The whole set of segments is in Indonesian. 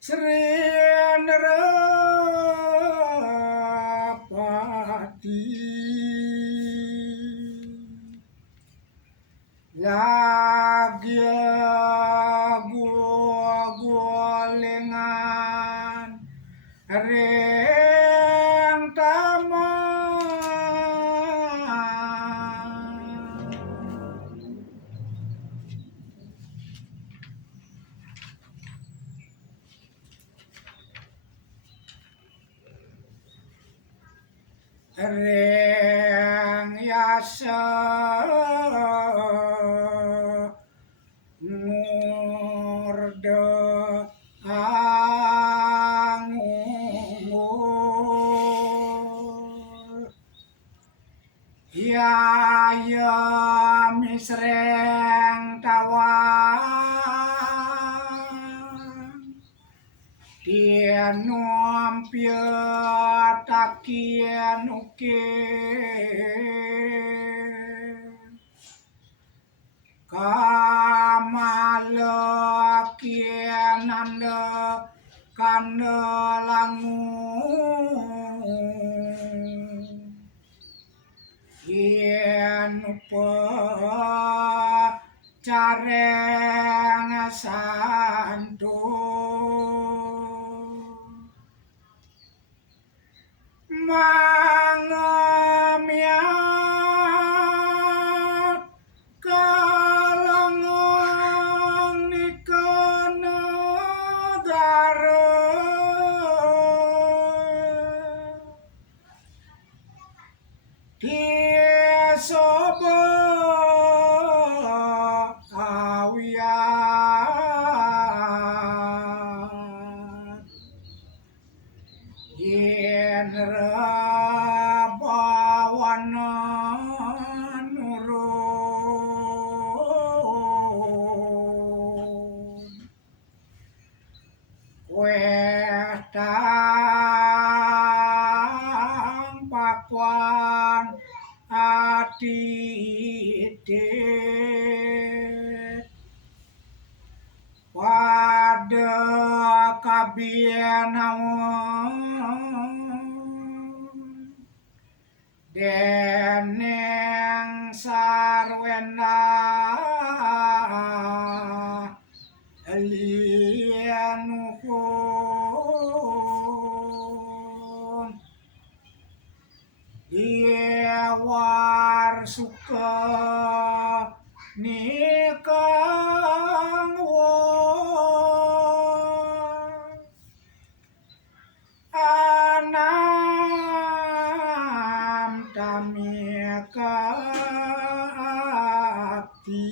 Sri Nerapati lagi golengan reng taman reng yasa ngorde angungul ya misreng tawang tianom piatakian uke kamalakian anda kandelangung yen upa careng santo mangamyat kalangan nikana dara Sobo awian yen rabawana nurun wetang pakuan atitit pada kabienawan deneng sarwena lianuhun war suka nikang anam tamika akti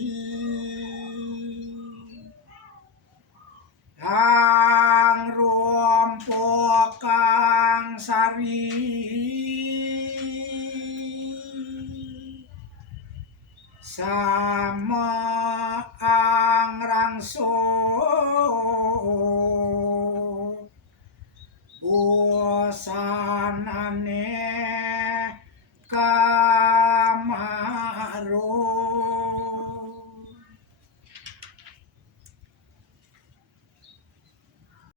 ang rumpok kang sari sama ang rangso bosan aneh